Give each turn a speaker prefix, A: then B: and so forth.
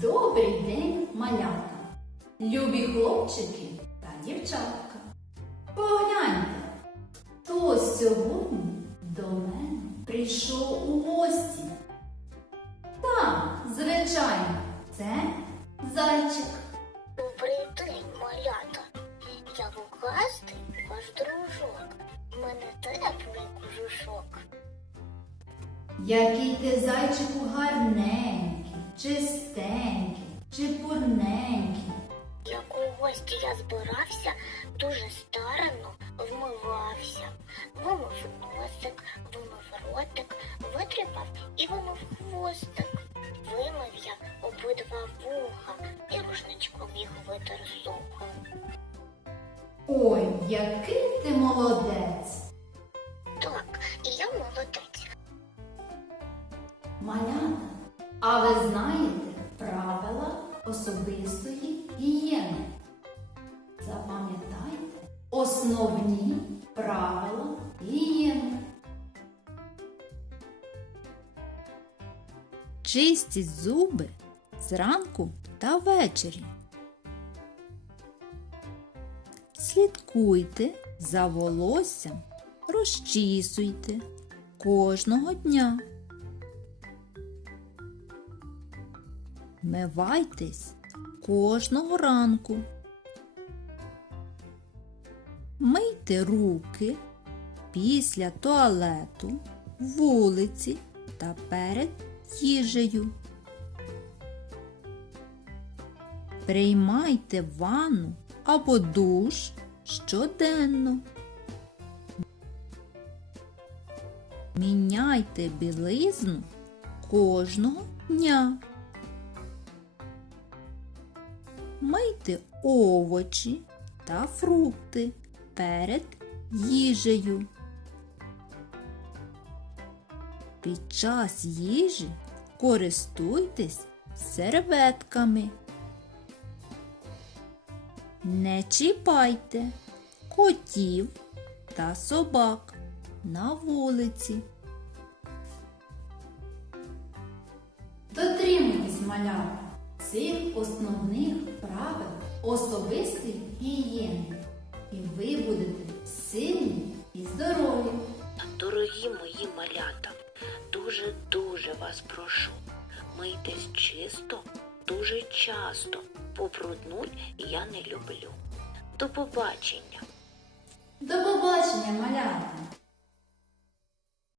A: Добрий день, малята, любі хлопчики та дівчатка. Погляньте, хто сьогодні до мене прийшов у гості. Так, звичайно, це зайчик.
B: Добрий день, малята. Я Лукастий, ваш дружок. У мене теплий кожушок.
A: Який ти зайчику гарненький,
B: дуже старанно вмивався. Вимив носик, вимив ротик, витріпав і вимив хвостик. Вимив я обидва вуха і рушничком їх витер сухо.
A: Ой, який ти молодець!
B: Так, я молодець.
A: Малята, а ви знаєте правила особистої гігієни? Основні правила гігієни.
C: Чистіть зуби зранку та ввечері. Слідкуйте за волоссям, розчісуйте кожного дня. Мивайтесь кожного ранку. Мийте руки після туалету, вулиці та перед їжею. Приймайте ванну або душ щоденно. Міняйте білизну кожного дня. Мийте овочі та фрукти перед їжею. Під час їжі користуйтесь серветками. Не чіпайте котів та собак на вулиці.
A: Дотримуйтесь малята цих основних правил особистої гігієни. І ви будете сильні і здорові.
D: Дорогі мої малята, дуже-дуже вас прошу, мийтесь чисто, дуже часто, бо брудну я не люблю. До побачення!
A: До побачення, малята!